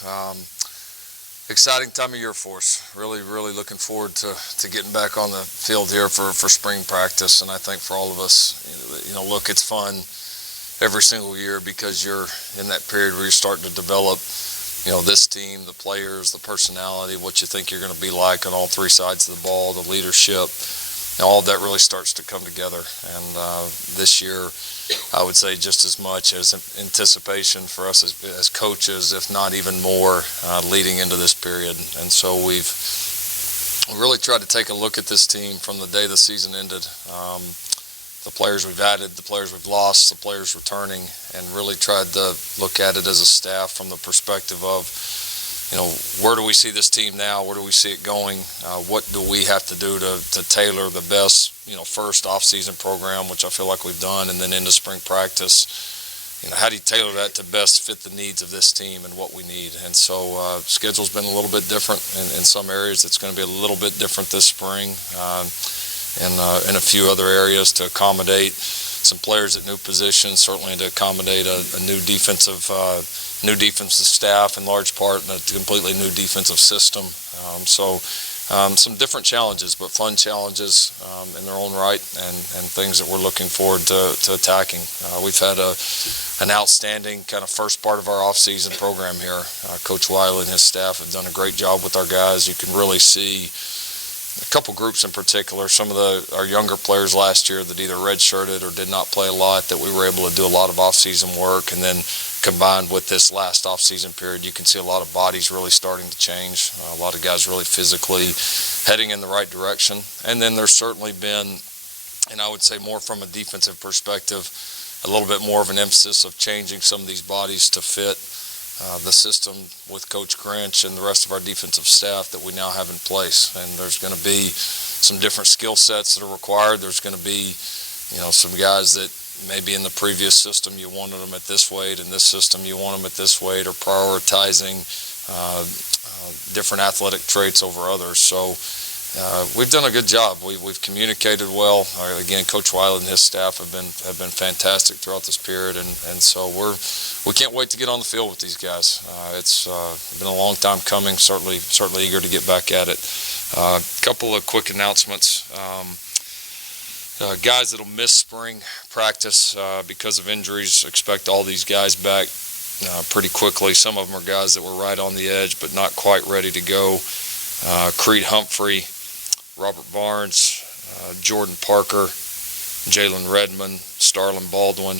Um, Exciting time of year for us. Really looking forward to getting back on the field here for spring practice. And I think for all of us, look, it's fun every single year because you're in that period where you're starting to develop, this team, the players, the personality, what you think you're going to be like on all three sides of the ball, the leadership. All of that really starts to come together. And this year, I would say just as much as anticipation for us as coaches, if not even more, leading into this period. And so we've really tried to take a look at this team from the day the season ended. The players we've added, the players we've lost, the players returning, and really tried to look at it as a staff from the perspective of, where do we see this team now? Where do we see it going? What do we have to do to tailor the best, first off-season program, which I feel like we've done, and then into spring practice? How do you tailor that to best fit the needs of this team and what we need? And so schedule's been a little bit different in some areas. It's going to be a little bit different this spring, and in a few other areas to accommodate some players at new positions, certainly to accommodate a new defensive staff in large part, and a completely new defensive system. Some different challenges, but fun challenges in their own right, and things that we're looking forward to attacking. We've had an outstanding kind of first part of our off-season program here. Coach Wiley and his staff have done a great job with our guys. You can really see a couple groups in particular, some of our younger players last year that either redshirted or did not play a lot, that we were able to do a lot of off-season work, and then combined with this last off-season period, you can see a lot of bodies really starting to change, a lot of guys really physically heading in the right direction. And then there's certainly been, and I would say more from a defensive perspective, a little bit more of an emphasis of changing some of these bodies to fit the system with Coach Grinch and the rest of our defensive staff that we now have in place. And there's going to be some different skill sets that are required. There's going to be, some guys that maybe in the previous system you wanted them at this weight, in this system you want them at this weight, or prioritizing different athletic traits over others. So we've done a good job. We've communicated well. Again, Coach Wiley and his staff have been fantastic throughout this period, and so we can't wait to get on the field with these guys. It's been a long time coming. Certainly eager to get back at it. A couple of quick announcements. Guys that'll miss spring practice because of injuries, expect all these guys back pretty quickly. Some of them are guys that were right on the edge but not quite ready to go. Creed Humphrey, Robert Barnes, Jordan Parker, Jalen Redmond, Starlin Baldwin,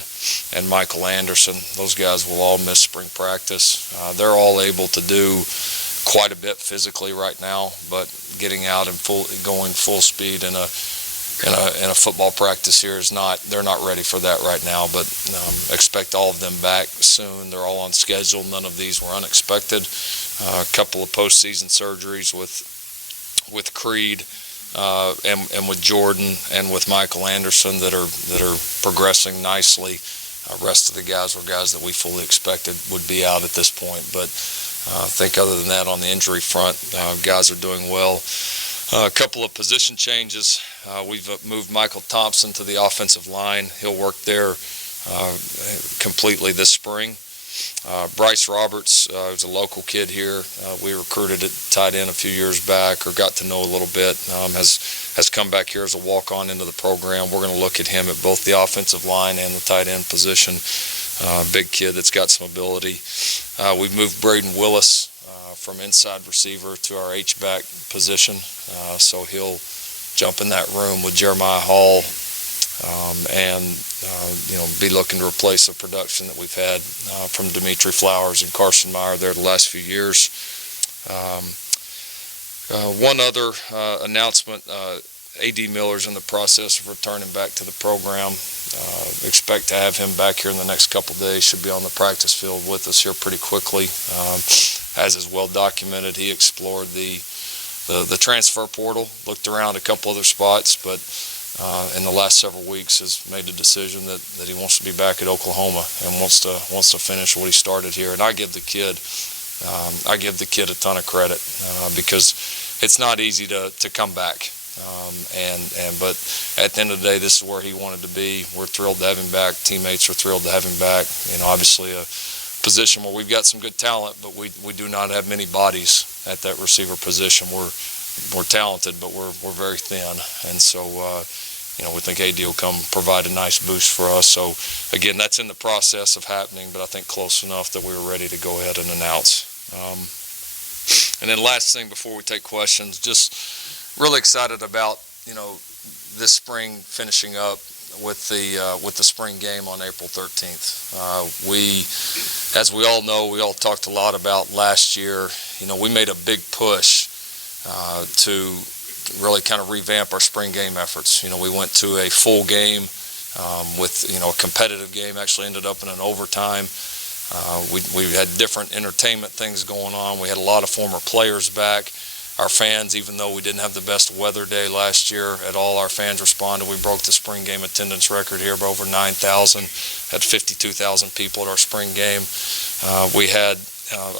and Michael Anderson. Those guys will all miss spring practice. They're all able to do quite a bit physically right now, but getting out and going full speed in a football practice here they're not ready for that right now, but expect all of them back soon. They're all on schedule. None of these were unexpected. A couple of postseason surgeries with Creed and with Jordan and with Michael Anderson that are progressing nicely. Rest of the guys were guys that we fully expected would be out at this point, but I think other than that, on the injury front, guys are doing well. A couple of position changes. We've moved Michael Thompson to the offensive line. He'll work there completely this spring. Bryce Roberts, who's a local kid here, we recruited at tight end a few years back, or got to know a little bit, has come back here as a walk-on into the program. We're going to look at him at both the offensive line and the tight end position. Big kid that's got some ability. We've moved Braden Willis from inside receiver to our H-back position, so he'll jump in that room with Jeremiah Hall and be looking to replace the production that we've had from Dimitri Flowers and Carson Meyer there the last few years. One other announcement, A.D. Miller's in the process of returning back to the program. Expect to have him back here in the next couple days. Should be on the practice field with us here pretty quickly. As is well documented, he explored the transfer portal, looked around a couple other spots, but in the last several weeks has made a decision that he wants to be back at Oklahoma and wants to finish what he started here. And I give the kid a ton of credit because it's not easy to come back. But at the end of the day, this is where he wanted to be. We're thrilled to have him back. Teammates are thrilled to have him back. Obviously position where we've got some good talent, but we do not have many bodies at that receiver position. We're talented, but we're very thin, and so we think AD will come provide a nice boost for us. So again, that's in the process of happening, but I think close enough that we were ready to go ahead and announce. And then last thing before we take questions, just really excited about this spring finishing up with the spring game on April 13th. As we all know, we all talked a lot about last year. We made a big push to really kind of revamp our spring game efforts. We went to a full game with a competitive game. Actually ended up in an overtime. We had different entertainment things going on. We had a lot of former players back. Our fans, even though we didn't have the best weather day last year at all, our fans responded. We broke the spring game attendance record here by over 9,000, had 52,000 people at our spring game. We had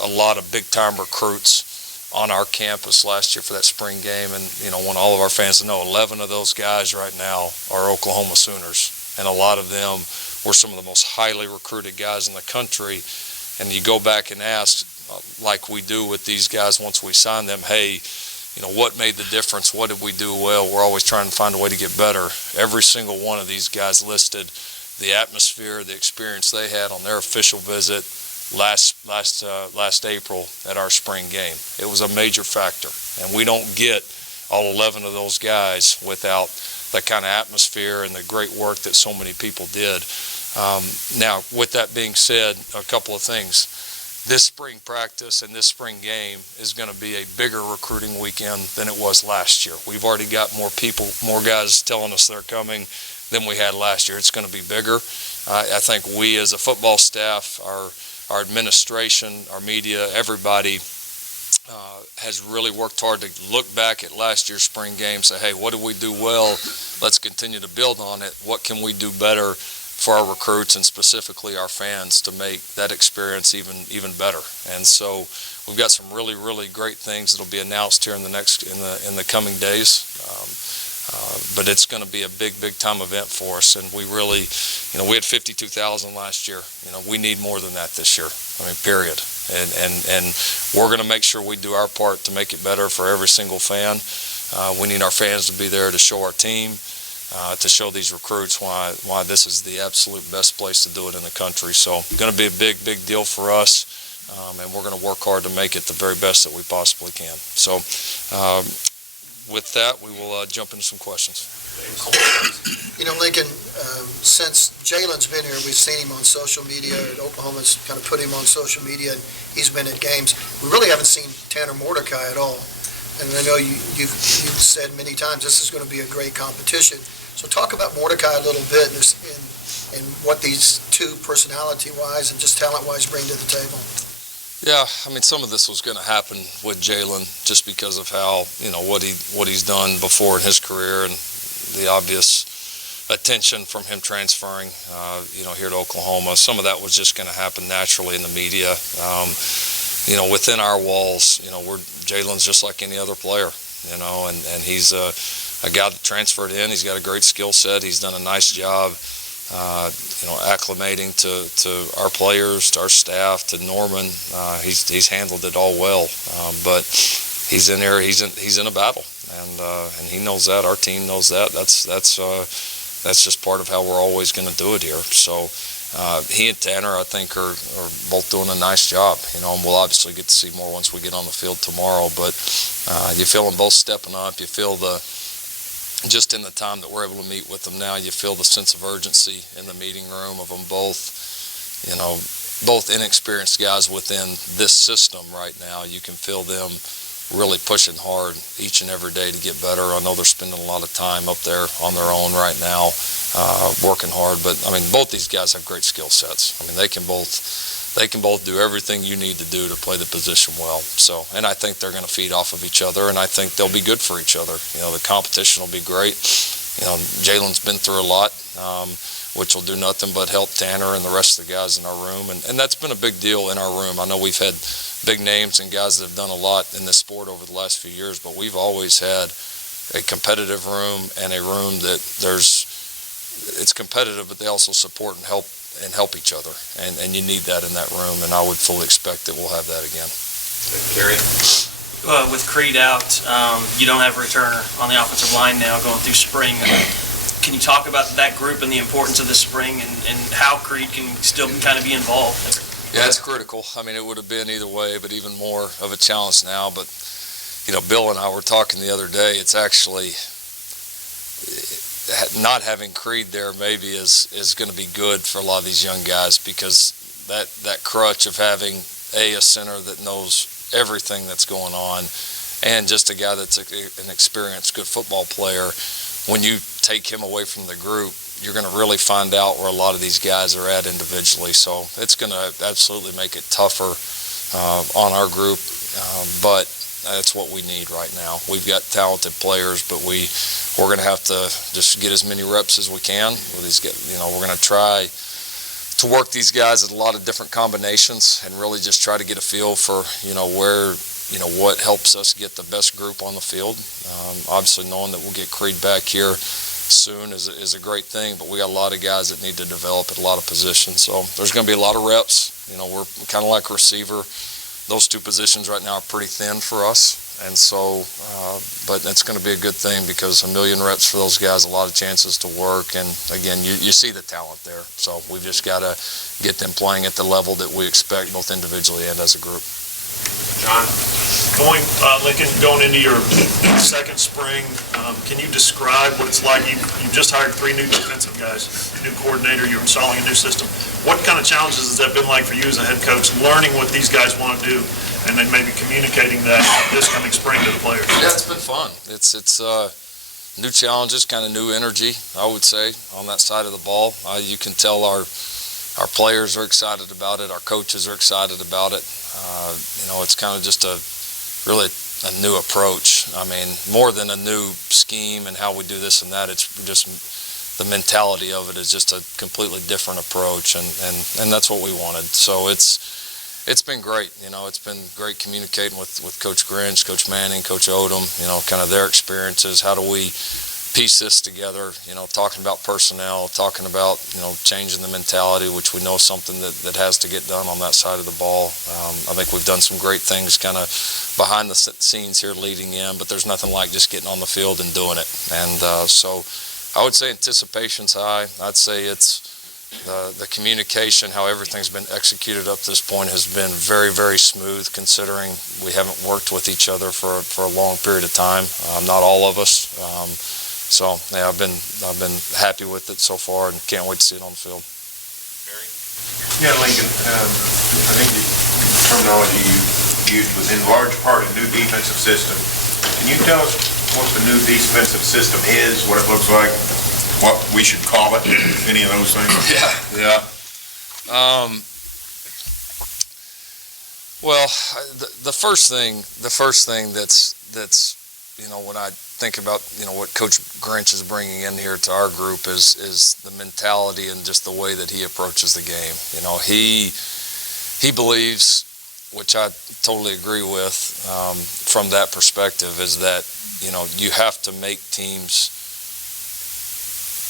a lot of big-time recruits on our campus last year for that spring game, and want all of our fans to know 11 of those guys right now are Oklahoma Sooners, and a lot of them were some of the most highly recruited guys in the country. And you go back and ask, like we do with these guys once we sign them, hey, what made the difference? What did we do well? We're always trying to find a way to get better. Every single one of these guys listed the atmosphere, the experience they had on their official visit last April at our spring game. It was a major factor, and we don't get all 11 of those guys without that kind of atmosphere and the great work that so many people did. Now, with that being said, a couple of things. This spring practice and this spring game is going to be a bigger recruiting weekend than it was last year. We've already got more people, more guys telling us they're coming than we had last year. It's going to be bigger. I think we as a football staff, our administration, our media, everybody has really worked hard to look back at last year's spring game, say, hey, what did we do well? Let's continue to build on it. What can we do better for our recruits and specifically our fans to make that experience even better? And so we've got some really, really great things that'll be announced here in the coming days. But it's going to be a big time event for us, and we really, we had 52,000 last year. We need more than that this year. Period. And we're going to make sure we do our part to make it better for every single fan. We need our fans to be there to show our team, to show these recruits why this is the absolute best place to do it in the country. So it's going to be a big deal for us, and we're going to work hard to make it the very best that we possibly can. So with that, we will jump into some questions. Lincoln, since Jalen's been here, we've seen him on social media. Oklahoma's kind of put him on social media, and he's been at games. We really haven't seen Tanner Mordecai at all. And I know you've said many times this is going to be a great competition. So talk about Mordecai a little bit and what these two personality-wise and just talent-wise bring to the table. Yeah, some of this was going to happen with Jalen just because of how, what he's done before in his career and the obvious attention from him transferring, here to Oklahoma. Some of that was just going to happen naturally in the media. Within our walls, Jalen's just like any other player, and he's a guy that transferred in. He's got a great skill set. He's done a nice job, acclimating to our players, to our staff, to Norman. He's handled it all well, but he's in there. He's in a battle, and he knows that. Our team knows that. That's just part of how we're always going to do it here. So he and Tanner, I think, are both doing a nice job. And we'll obviously get to see more once we get on the field tomorrow. But you feel them both stepping up. You feel just in the time that we're able to meet with them now, you feel the sense of urgency in the meeting room of them both. Both inexperienced guys within this system right now. You can feel them really pushing hard each and every day to get better. I know they're spending a lot of time up there on their own right now, working hard. But both these guys have great skill sets. They can both do everything you need to do to play the position well. So, and I think they're going to feed off of each other, and I think they'll be good for each other. The competition will be great. Jalen's been through a lot, which will do nothing but help Tanner and the rest of the guys in our room, and that's been a big deal in our room. I know we've had big names and guys that have done a lot in this sport over the last few years, but we've always had a competitive room and a room that it's competitive, but they also support and help help each other, and you need that in that room, and I would fully expect that we'll have that again. Gary? With Creed out, you don't have a returner on the offensive line now going through spring. Can you talk about that group and the importance of the spring and how Creed can still kind of be involved? Yeah, it's critical. I mean, it would have been either way, but even more of a challenge now. But, Bill and I were talking the other day. It's actually not having Creed there maybe is going to be good for a lot of these young guys, because that crutch of having a center that knows everything that's going on and just a guy that's an experienced, good football player, when you take him away from the group, you're going to really find out where a lot of these guys are at individually. So it's going to absolutely make it tougher on our group, but that's what we need right now. We've got talented players, but we're going to have to just get as many reps as we can with these guys. We're going to try to work these guys at a lot of different combinations and really just try to get a feel for where what helps us get the best group on the field. Obviously, knowing that we'll get Creed back here soon is a great thing, but we got a lot of guys that need to develop at a lot of positions. So there's going to be a lot of reps. We're kind of like a receiver. Those two positions right now are pretty thin for us, and so but it's going to be a good thing, because 1 million reps for those guys, a lot of chances to work, and again, you see the talent there. So we've just got to get them playing at the level that we expect, both individually and as a group. John? Lincoln, going into your second spring, can you describe what it's like? You just hired 3 new defensive guys, new coordinator, you're installing a new system. What kind of challenges has that been like for you as a head coach, learning what these guys want to do, and then maybe communicating that this coming spring to the players? Yeah, it's been fun. It's new challenges, kind of new energy, I would say, on that side of the ball. You can tell our players are excited about it. Our coaches are excited about it. It's kind of just really a new approach. I mean, more than a new scheme and how we do this and that, it's just the mentality of it is just a completely different approach, and that's what we wanted. So it's been great. It's been great communicating with Coach Grinch, Coach Manning, Coach Odom, kind of their experiences. How do we piece this together, talking about personnel, talking about, changing the mentality, which we know is something that has to get done on that side of the ball. I think we've done some great things kind of behind the scenes here leading in, but there's nothing like just getting on the field and doing it. And so I would say anticipation's high. I'd say it's the communication, how everything's been executed up to this point has been very, very smooth, considering we haven't worked with each other for a long period of time. Not all of us. So yeah, I've been happy with it so far, and can't wait to see it on the field. Barry? Yeah, Lincoln, I think the terminology you used was in large part a new defensive system. Can you tell us what the new defensive system is, what it looks like, what we should call it, any of those things? Yeah. Well, the first thing that's when I think about what Coach Grinch is bringing in here to our group is the mentality and just the way that he approaches the game. He believes, which I totally agree with, from that perspective, is that you have to make teams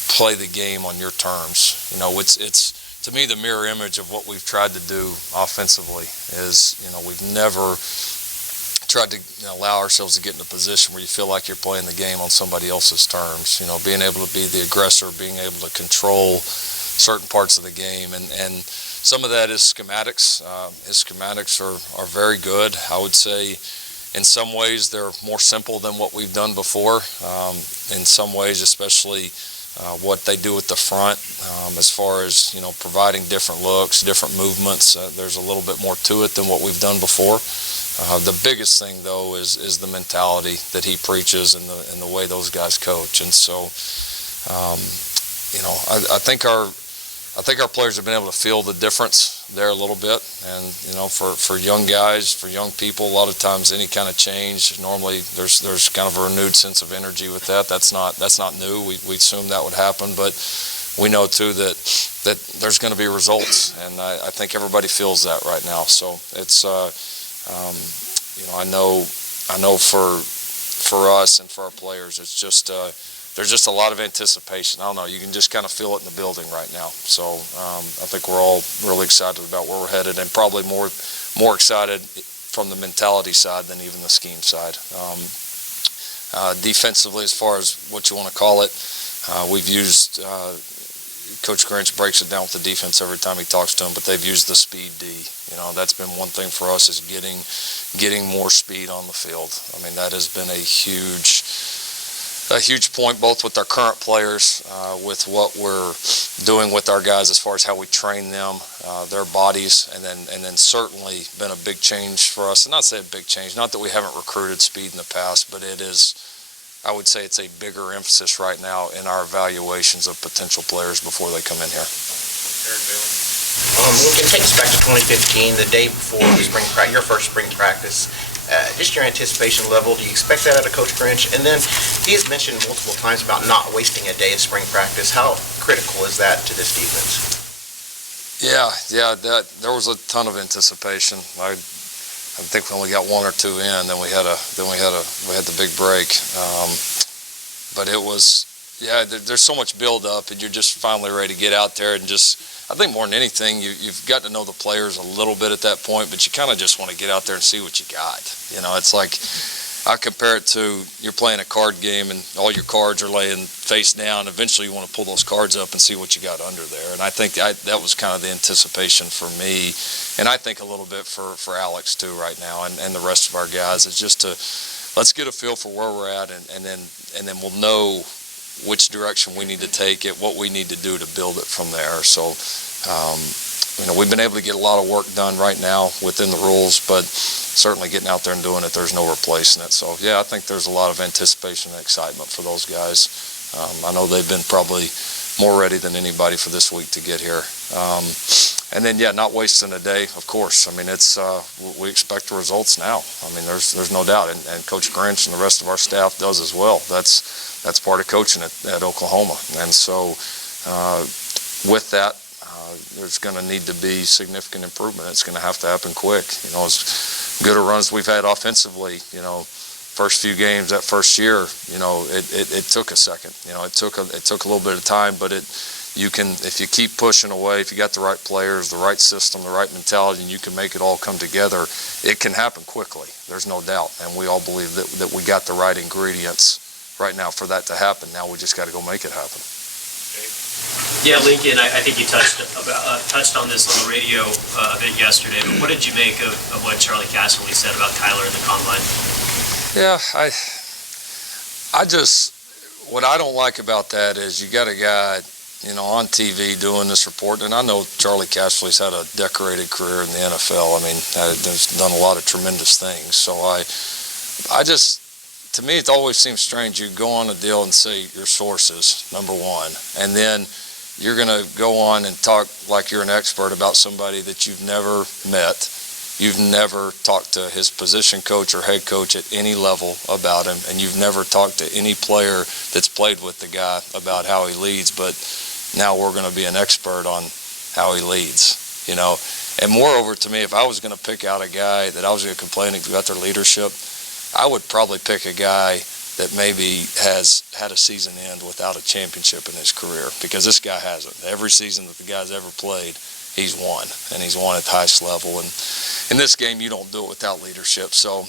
play the game on your terms. It's to me the mirror image of what we've tried to do offensively. Is we've never tried to allow ourselves to get in a position where you feel like you're playing the game on somebody else's terms. Being able to be the aggressor, being able to control certain parts of the game, and some of that is schematics. His schematics are very good. I would say in some ways they're more simple than what we've done before. In some ways, especially what they do at the front, as far as providing different looks, different movements. There's a little bit more to it than what we've done before. The biggest thing, though, is the mentality that he preaches and the way those guys coach. And so, I think our players have been able to feel the difference there a little bit. And for young guys, for young people, a lot of times any kind of change, normally there's kind of a renewed sense of energy with that. That's not new. We assumed that would happen, but we know too that there's going to be results, and I think everybody feels that right now. So it's I know for us and for our players, it's just there's just a lot of anticipation. I don't know, you can just kind of feel it in the building right now. So I think we're all really excited about where we're headed, and probably more excited from the mentality side than even the scheme side. Defensively, as far as what you want to call it, we've used, Coach Grinch breaks it down with the defense every time he talks to them, but they've used the speed D. You know, that's been one thing for us, is getting more speed on the field. I mean, that has been a huge point, both with our current players, with what we're doing with our guys as far as how we train them, their bodies, and then certainly been a big change for us. And not say a big change, not that we haven't recruited speed in the past, but it is, I would say it's a bigger emphasis right now in our evaluations of potential players before they come in here. Eric Bailey. Lincoln, take us back to 2015, the day before your first spring practice. Just your anticipation level, do you expect that out of Coach Grinch? And then he has mentioned multiple times about not wasting a day of spring practice. How critical is that to this defense? Yeah, there was a ton of anticipation. I think we only got one or two in, then we had the big break. But it was, there's so much build up, and you're just finally ready to get out there and just, I think more than anything, you've got to know the players a little bit at that point, but you kind of just want to get out there and see what you got. You know, it's like, I compare it to, you're playing a card game and all your cards are laying face down. Eventually you want to pull those cards up and see what you got under there. And I think that was kind of the anticipation for me, and I think a little bit for Alex too right now, and the rest of our guys, is just to, let's get a feel for where we're at, and then we'll know which direction we need to take it, what we need to do to build it from there. So, we've been able to get a lot of work done right now within the rules, but certainly getting out there and doing it, there's no replacing it. So, I think there's a lot of anticipation and excitement for those guys. I know they've been probably more ready than anybody for this week to get here. And then, not wasting a day, of course. I mean, it's we expect the results now. I mean, there's no doubt, and Coach Grinch and the rest of our staff does as well. That's part of coaching at Oklahoma. And so, with that, there's going to need to be significant improvement. It's going to have to happen quick. As good a run as we've had offensively, first few games that first year, it took a second. It took a little bit of time, but if you keep pushing away, if you got the right players, the right system, the right mentality, and you can make it all come together, it can happen quickly. There's no doubt, and we all believe that we got the right ingredients right now for that to happen. Now we just got to go make it happen. Yeah, Lincoln, I think you touched on this on the radio a bit yesterday, but what did you make of what Charlie Casserly said about Kyler in the Combine? Yeah, what I don't like about that is you got a guy, on TV doing this report, and I know Charlie Casserly's had a decorated career in the NFL. I mean, he's done a lot of tremendous things. So to me, it always seems strange. You go on a deal and say your sources, number one, and then you're going to go on and talk like you're an expert about somebody that you've never met. You've never talked to his position coach or head coach at any level about him, and you've never talked to any player that's played with the guy about how he leads, but now we're going to be an expert on how he leads, And moreover, to me, if I was going to pick out a guy that I was going to complain about their leadership, I would probably pick a guy that maybe has had a season end without a championship in his career, because this guy hasn't. Every season that the guy's ever played, he's won, and he's won at the highest level. And in this game, you don't do it without leadership. So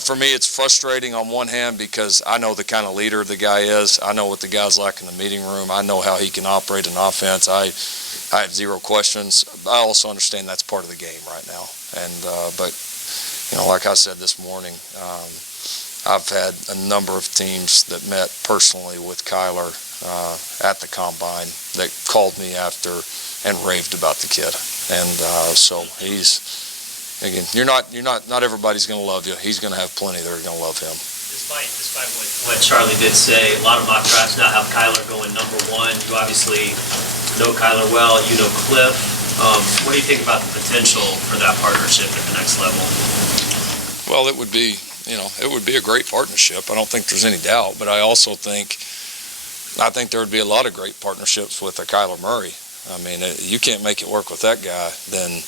for me, it's frustrating on one hand because I know the kind of leader the guy is. I know what the guy's like in the meeting room. I know how he can operate an offense. I have zero questions. I also understand that's part of the game right now. But like I said this morning, I've had a number of teams that met personally with Kyler at the Combine that called me after and raved about the kid. And so not everybody's going to love you. He's going to have plenty that are going to love him. Despite what Charlie did say, a lot of mock drafts now have Kyler going number one. You obviously know Kyler well. You know Cliff. What do you think about the potential for that partnership at the next level? Well, it would be a great partnership. I don't think there's any doubt, but I also think there would be a lot of great partnerships with a Kyler Murray. I mean, you can't make it work with that guy, then,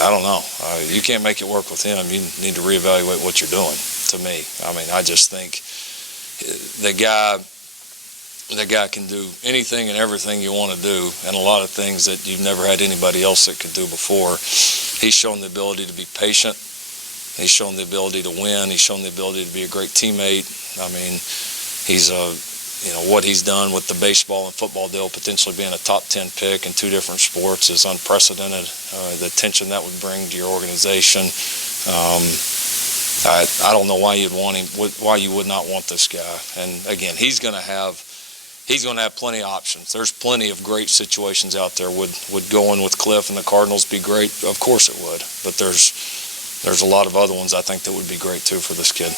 I don't know. You can't make it work with him. You need to reevaluate what you're doing. to me. I mean, I just think the guy can do anything and everything you want to do, and a lot of things that you've never had anybody else that could do before. He's shown the ability to be patient. He's shown the ability to win. He's shown the ability to be a great teammate. I mean, he's what he's done with the baseball and football deal, potentially being a top 10 pick in 2 different sports, is unprecedented. The attention that would bring to your organization. I don't know why you'd want him, why you would not want this guy. And again, he's going to have plenty of options. There's plenty of great situations out there. Would going with Cliff and the Cardinals be great? Of course it would. But there's a lot of other ones I think that would be great too for this kid.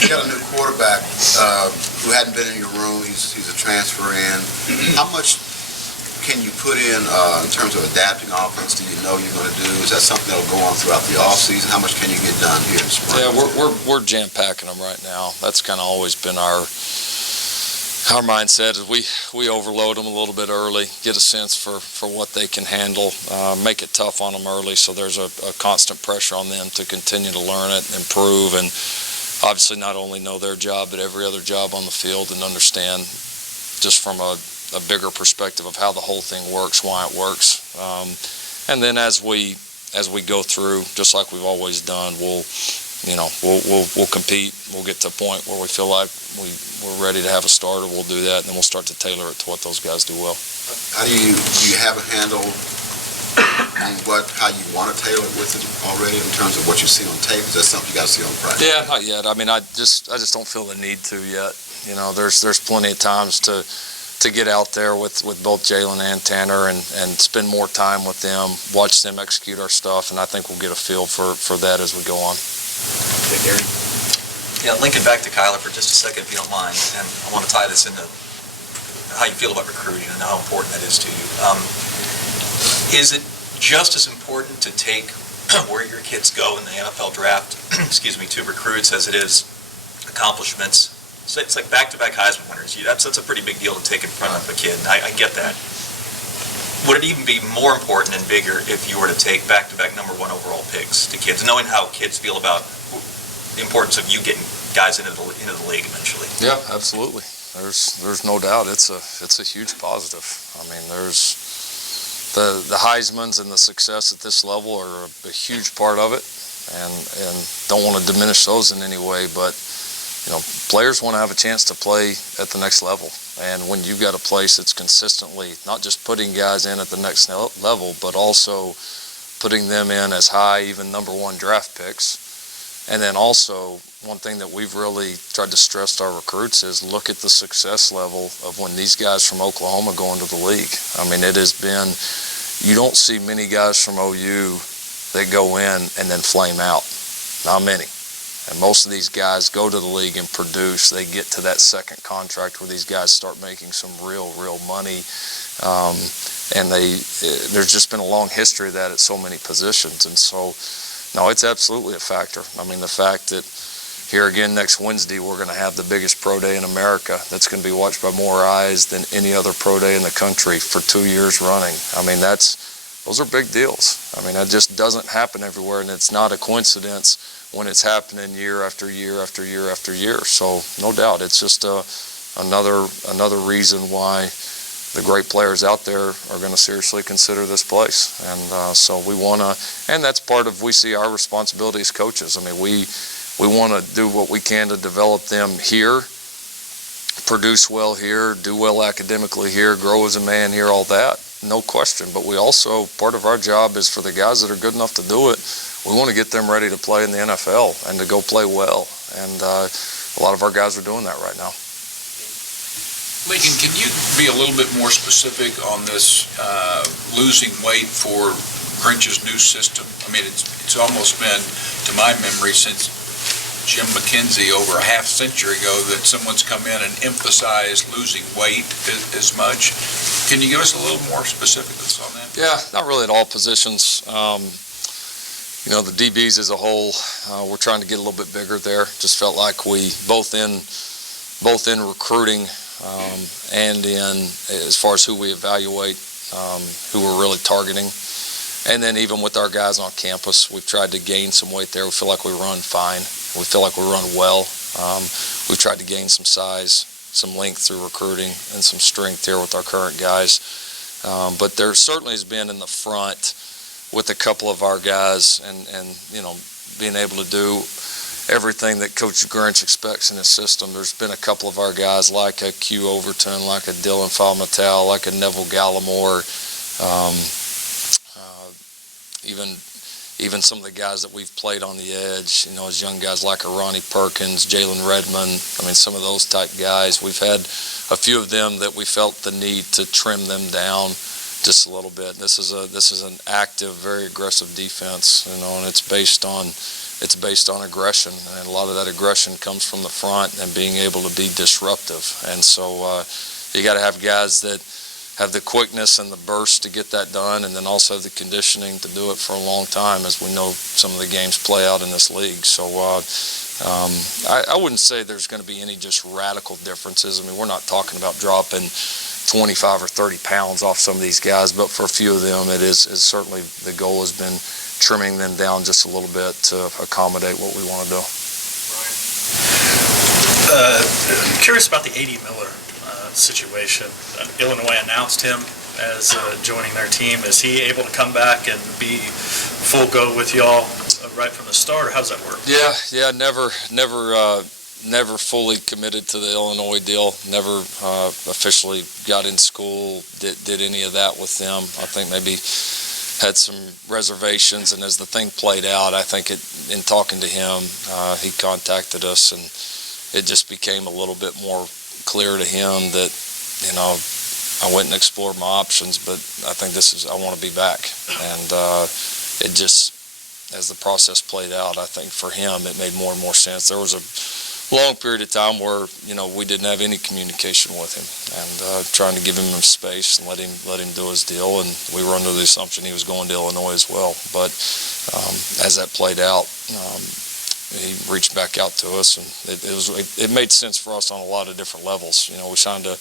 You got a new quarterback who hadn't been in your room. He's a transfer in. How much can you put in terms of adapting offense? Do you know you're going to do? Is that something that'll go on throughout the offseason? How much can you get done here in spring? Yeah, we're jam-packing them right now. That's kind of always been our mindset. Is we overload them a little bit early, get a sense for what they can handle, make it tough on them early, so there's a constant pressure on them to continue to learn it, improve, and obviously not only know their job but every other job on the field, and understand just from a bigger perspective of how the whole thing works, why it works. And then as we go through, just like we've always done, we'll compete. We'll get to a point where we feel like we're ready to have a starter. We'll do that, and then we'll start to tailor it to what those guys do well. How do you have a handle on how you want to tailor it with it already in terms of what you see on tape? Is that something you got to see on practice? Yeah, not yet. I mean, I just don't feel the need to yet. There's plenty of times to get out there with both Jalen and Tanner and spend more time with them, watch them execute our stuff, and I think we'll get a feel for that as we go on. Okay, Gary? Yeah, Lincoln, back to Kyler for just a second, if you don't mind, and I want to tie this into how you feel about recruiting and how important that is to you. Is it just as important to take where your kids go in the NFL draft, to recruits as it is accomplishments? So it's like back-to-back Heisman winners. That's a pretty big deal to take in front of a kid, and I get that. Would it even be more important and bigger if you were to take back-to-back number 1 overall picks to kids, knowing how kids feel about the importance of you getting guys into the league eventually? Yeah, absolutely. There's no doubt. It's a huge positive. I mean, there's the Heismans and the success at this level are a huge part of it, and don't want to diminish those in any way, but players want to have a chance to play at the next level. And when you've got a place that's consistently not just putting guys in at the next level, but also putting them in as high, even number 1 draft picks. And then also, one thing that we've really tried to stress to our recruits is look at the success level of when these guys from Oklahoma go into the league. I mean, it has been, you don't see many guys from OU that go in and then flame out. Not many. And most of these guys go to the league and produce. They get to that second contract where these guys start making some real money. And there's just been a long history of that at so many positions. And so, no, it's absolutely a factor. I mean, the fact that here again next Wednesday we're going to have the biggest pro day in America that's going to be watched by more eyes than any other pro day in the country for 2 years running. I mean, those are big deals. I mean, that just doesn't happen everywhere, and it's not a coincidence when it's happening year after year after year after year. So no doubt, it's just another reason why the great players out there are going to seriously consider this place. And so we want to, and that's part of, we see our responsibility as coaches. I mean, we want to do what we can to develop them here, produce well here, do well academically here, grow as a man here, all that, no question. But we also, part of our job is for the guys that are good enough to do it, we want to get them ready to play in the NFL and to go play well. And a lot of our guys are doing that right now. Lincoln, can you be a little bit more specific on this losing weight for Grinch's new system? I mean, it's almost been, to my memory, since Jim McKenzie over a half century ago that someone's come in and emphasized losing weight as much. Can you give us a little more specifics on that? Yeah, not really at all positions. The DBs as a whole, we're trying to get a little bit bigger there. Just felt like we, both in recruiting and in as far as who we evaluate, who we're really targeting. And then even with our guys on campus, we've tried to gain some weight there. We feel like we run fine. We feel like we run well. We've tried to gain some size, some length through recruiting, and some strength here with our current guys. But there certainly has been in the front with a couple of our guys and being able to do everything that Coach Grinch expects in his system. There's been a couple of our guys like a Q Overton, like a Dylan Falmatel, like a Neville Gallimore, even some of the guys that we've played on the edge, as young guys like a Ronnie Perkins, Jalen Redmond, some of those type guys. We've had a few of them that we felt the need to trim them down just a little bit. This is an active, very aggressive defense, and it's based on aggression, and a lot of that aggression comes from the front and being able to be disruptive. And so you got to have guys that have the quickness and the burst to get that done, and then also the conditioning to do it for a long time, as we know some of the games play out in this league. So I wouldn't say there's going to be any just radical differences. We're not talking about dropping 25 or 30 pounds off some of these guys, but for a few of them, it is certainly the goal has been trimming them down just a little bit to accommodate what we want to do. Curious about the A.D. Miller situation. Illinois announced him as joining their team. Is he able to come back and be full go with y'all right from the start, or how does that work? Yeah, never fully committed to the Illinois deal. Never officially got in school, did any of that with them. I think maybe had some reservations, and as the thing played out, I think in talking to him, he contacted us, and it just became a little bit more clear to him that, I went and explored my options, but I think I want to be back. And it just, as the process played out, I think for him it made more and more sense. There was a long period of time where, we didn't have any communication with him, and trying to give him space and let him do his deal, and we were under the assumption he was going to Illinois as well. But as that played out, he reached back out to us, and it made sense for us on a lot of different levels. We signed a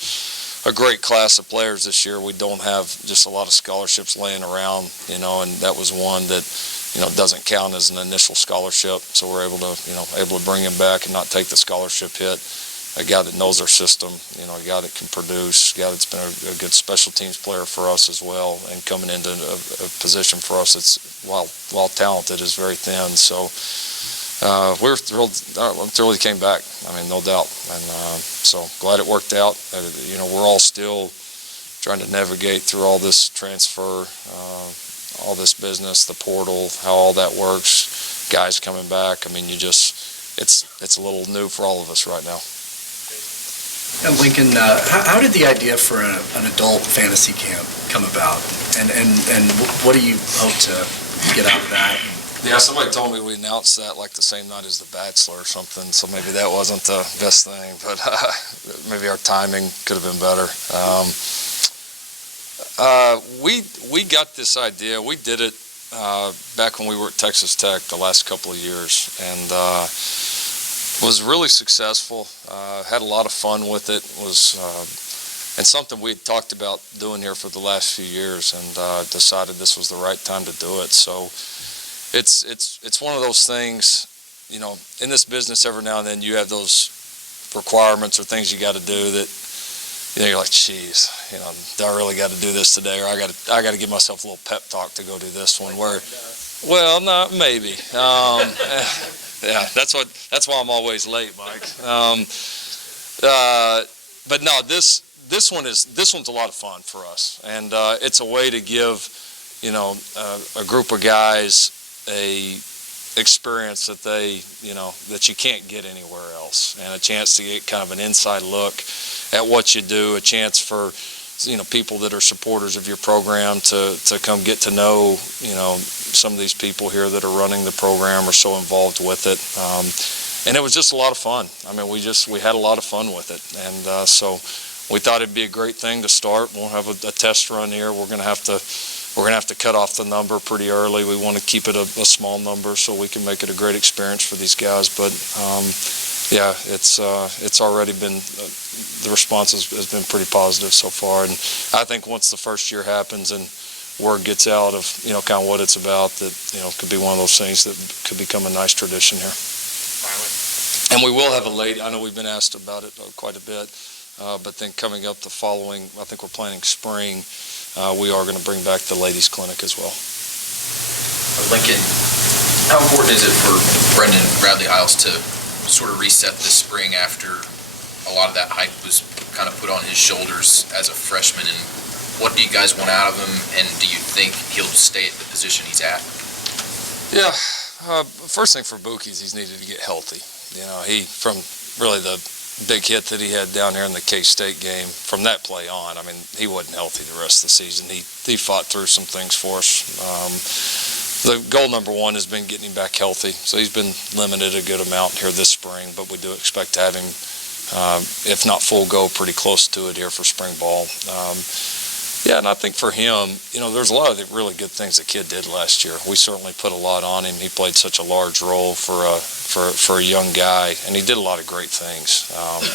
great class of players this year. We don't have just a lot of scholarships laying around, and that was one that doesn't count as an initial scholarship. So we're able to bring him back and not take the scholarship hit. A guy that knows our system, a guy that can produce, a guy that's been a good special teams player for us as well, and coming into a position for us that's, while talented, is very thin. So we're thrilled. I'm thrilled he came back. No doubt. And so glad it worked out. We're all still trying to navigate through all this transfer, all this business, the portal, how all that works. Guys coming back. It's a little new for all of us right now. And Lincoln, how did the idea for an adult fantasy camp come about? And what do you hope to get out of that? Yeah, somebody told me we announced that like the same night as The Bachelor or something, so maybe that wasn't the best thing, but maybe our timing could have been better. We got this idea. We did it back when we were at Texas Tech the last couple of years, and was really successful. Had a lot of fun with it. And something we had talked about doing here for the last few years, and decided this was the right time to do it. So it's one of those things, in this business, every now and then you have those requirements or things you got to do that, you're like, geez, do I really got to do this today? Or I got to give myself a little pep talk to go do this one. Well, no, maybe. Yeah, that's why I'm always late, Mike. But no, this one's a lot of fun for us, and it's a way to give, a group of guys a experience that that you can't get anywhere else, and a chance to get kind of an inside look at what you do, a chance for people that are supporters of your program to come get to know some of these people here that are running the program, are so involved with it, and it was just a lot of fun. We had a lot of fun with it, and so we thought it'd be a great thing to start. We'll have a test run here. We're gonna have to cut off the number pretty early. We want to keep it a small number so we can make it a great experience for these guys. But yeah, it's already been, the response has been pretty positive so far. And I think once the first year happens and word gets out of, kind of what it's about, that, could be one of those things that could become a nice tradition here. And we will have a lady, I know we've been asked about it quite a bit, but then coming up the following, I think we're planning spring, we are going to bring back the ladies clinic as well. Lincoln, how important is it for Brendan Bradley Hiles to sort of reset this spring after a lot of that hype was kind of put on his shoulders as a freshman, and what do you guys want out of him, and do you think he'll stay at the position he's at? Yeah, first thing for Buki is he's needed to get healthy. He, from really the big hit that he had down there in the K-State game, from that play on, I mean, he wasn't healthy the rest of the season. He fought through some things for us. The goal number one has been getting him back healthy, so he's been limited a good amount here this spring, but we do expect to have him, if not full go, pretty close to it here for spring ball. Yeah, and I think for him, there's a lot of the really good things the kid did last year. We certainly put a lot on him. He played such a large role for a young guy, and he did a lot of great things.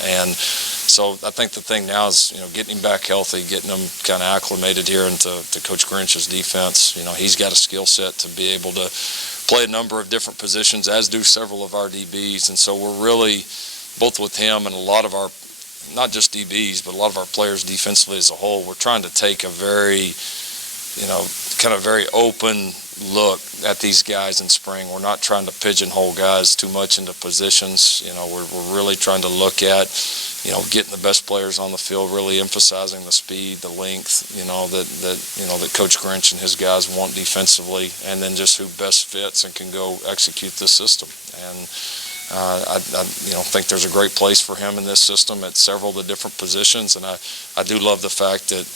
And so I think the thing now is, getting him back healthy, getting him kind of acclimated here into Coach Grinch's defense. He's got a skill set to be able to play a number of different positions, as do several of our DBs. And so we're really, both with him and a lot of our, not just DBs, but a lot of our players defensively as a whole, we're trying to take a very, kind of very open look at these guys in spring. We're not trying to pigeonhole guys too much into positions. We're really trying to look at, getting the best players on the field, really emphasizing the speed, the length, that Coach Grinch and his guys want defensively, and then just who best fits and can go execute this system. And I think there's a great place for him in this system at several of the different positions, and I do love the fact that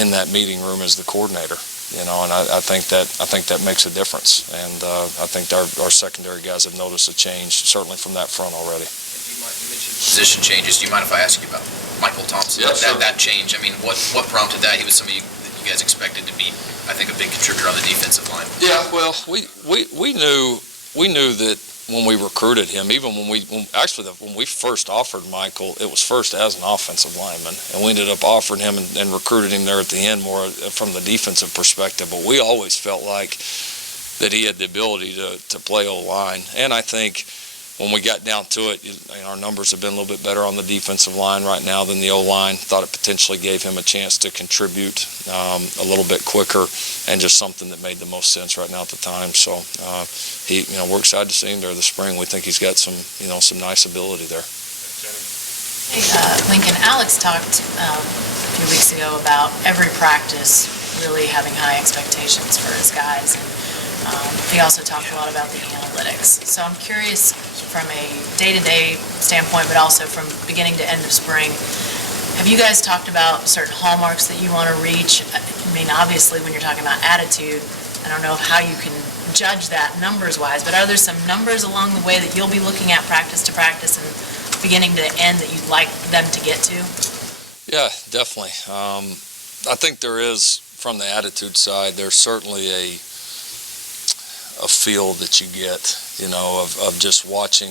in that meeting room is the coordinator, and I think that makes a difference, and I think our secondary guys have noticed a change certainly from that front already. You mentioned position changes. Do you mind if I ask you about Michael Thompson? Yeah, sure. That change. I mean, what prompted that? He was somebody that you guys expected to be, I think, a big contributor on the defensive line. Yeah, well, we knew that when we recruited him, even when we first offered Michael, it was first as an offensive lineman, and we ended up offering him and recruited him there at the end more from the defensive perspective. But we always felt like that he had the ability to play O-line, and I think when we got down to it, our numbers have been a little bit better on the defensive line right now than the O-line. Thought it potentially gave him a chance to contribute a little bit quicker, and just something that made the most sense right now at the time. So we're excited to see him there this spring. We think he's got some nice ability there. Hey, Lincoln, Alex talked a few weeks ago about every practice really having high expectations for his guys, and he also talked a lot about the analytics. So I'm curious, from a day-to-day standpoint, but also from beginning to end of spring, have you guys talked about certain hallmarks that you want to reach? I mean, obviously, when you're talking about attitude, I don't know how you can judge that numbers-wise, but are there some numbers along the way that you'll be looking at practice to practice and beginning to end that you'd like them to get to? Yeah, definitely. I think there is, from the attitude side, there's certainly a feel that you get, of just watching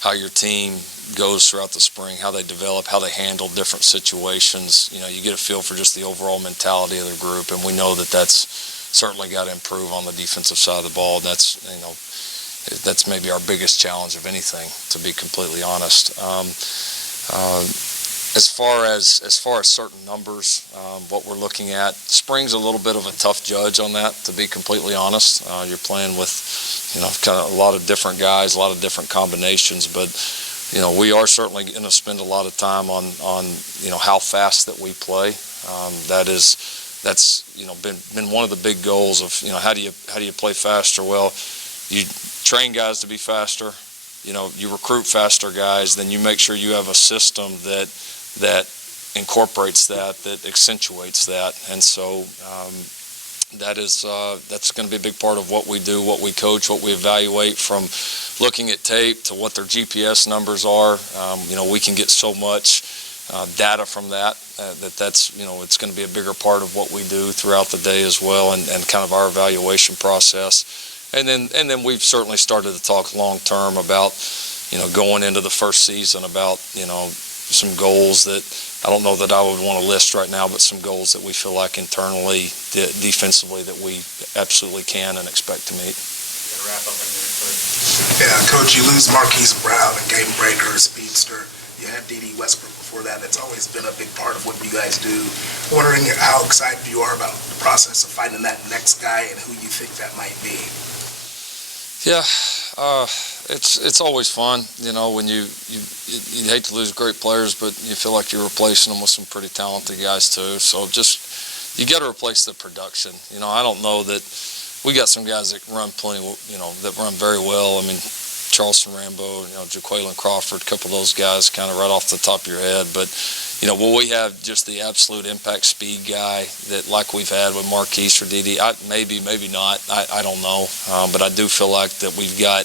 how your team goes throughout the spring, how they develop, how they handle different situations. You get a feel for just the overall mentality of the group, and we know that that's certainly got to improve on the defensive side of the ball. That's maybe our biggest challenge of anything, to be completely honest. As far as certain numbers, what we're looking at, spring's a little bit of a tough judge on that, to be completely honest. You're playing with, kind of a lot of different guys, a lot of different combinations, but, we are certainly going to spend a lot of time on how fast that we play. That's been one of the big goals of, how do you play faster? Well, you train guys to be faster, you recruit faster guys, then you make sure you have a system that incorporates that accentuates that. And so that's going to be a big part of what we do, what we coach, what we evaluate, from looking at tape to what their GPS numbers are. We can get so much data from that's it's going to be a bigger part of what we do throughout the day as well, and kind of our evaluation process. And then we've certainly started to talk long term about, going into the first season, about, some goals that I don't know that I would want to list right now, but some goals that we feel like internally, defensively, that we absolutely can and expect to meet. Yeah, Coach, you lose Marquise Brown, a game breaker, a speedster. You had D.D. Westbrook before that. That's always been a big part of what you guys do. Wondering how excited you are about the process of finding that next guy and who you think that might be. Yeah, it's always fun, when you hate to lose great players, but you feel like you're replacing them with some pretty talented guys too. So you got to replace the production. I don't know that we got some guys that run that run very well. I mean, Charleston Rambo, Jaqueline Crawford, a couple of those guys kind of right off the top of your head. But, will we have just the absolute impact speed guy that like we've had with Marquise or D.D.? Maybe not. I don't know. But I do feel like that we've got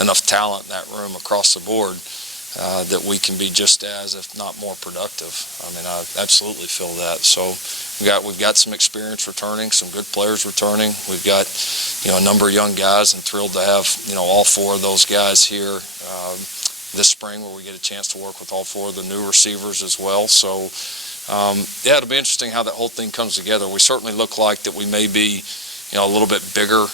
enough talent in that room across the board that we can be just as, if not more productive. I mean, I absolutely feel that. So we've got some experience returning, some good players returning. We've got, a number of young guys, and thrilled to have, all four of those guys here this spring, where we get a chance to work with all four of the new receivers as well. So, it'll be interesting how that whole thing comes together. We certainly look like that we may be, a little bit bigger,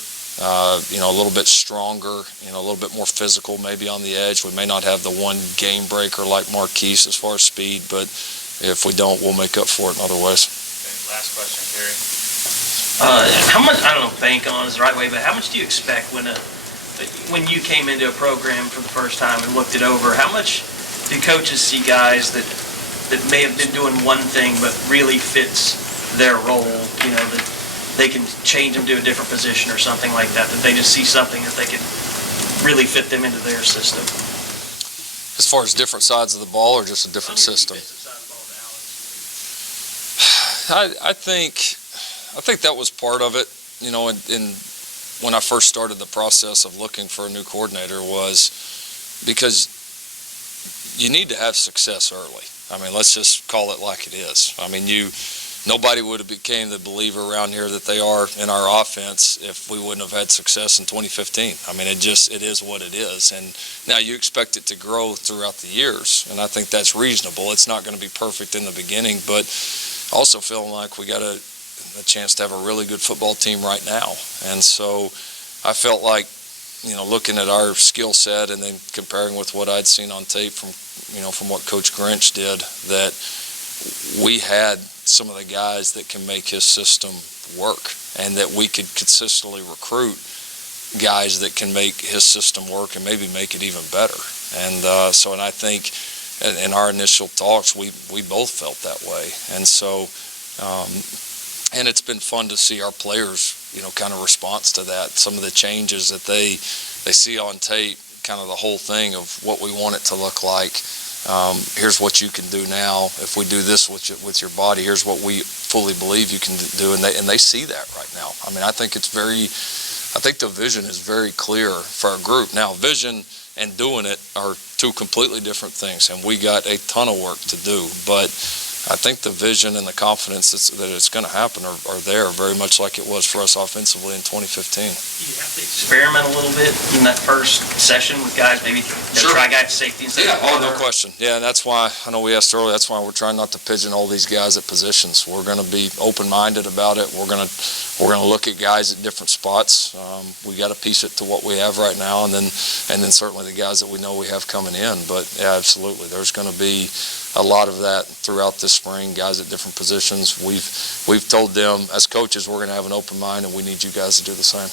a little bit stronger, a little bit more physical maybe on the edge. We may not have the one game breaker like Marquise as far as speed, but if we don't, we'll make up for it in other ways. Okay, last question, Kerry. How much, I don't know if bank on is the right way, but how much do you expect when you came into a program for the first time and looked it over, how much do coaches see guys that may have been doing one thing but really fits their role, that they can change them to a different position or something like that they just see something that they could really fit them into their system? As far as different sides of the ball or just a different system? I think that was part of it, when I first started the process of looking for a new coordinator, was because you need to have success early. I mean, let's just call it like it is. I mean, nobody would have became the believer around here that they are in our offense if we wouldn't have had success in 2015. I mean, it is what it is. And now you expect it to grow throughout the years, and I think that's reasonable. It's not going to be perfect in the beginning, but also feeling like we got a chance to have a really good football team right now. And so I felt like, looking at our skill set and then comparing with what I'd seen on tape from what Coach Grinch did, that we had some of the guys that can make his system work, and that we could consistently recruit guys that can make his system work and maybe make it even better. And and I think in our initial talks, we both felt that way. And so, and it's been fun to see our players, kind of response to that. Some of the changes that they see on tape, kind of the whole thing of what we want it to look like. Here's what you can do now. If we do this with your body, here's what we fully believe you can do. And they see that right now. I mean, I think the vision is very clear for our group. Now, vision and doing it are two completely different things, and we got a ton of work to do. But I think the vision and the confidence that it's going to happen are there, very much like it was for us offensively in 2015. You have to experiment a little bit in that first session with guys, maybe try guys safety instead of corner. No question. Yeah, and that's why, I know we asked earlier, that's why we're trying not to pigeonhole these guys at positions. We're going to be open-minded about it. We're going to look at guys at different spots. We got to piece it to what we have right now, and then certainly the guys that we know we have coming in. But yeah, absolutely, there's going to be a lot of that throughout this spring, guys at different positions. We've told them as coaches we're going to have an open mind, and we need you guys to do the same.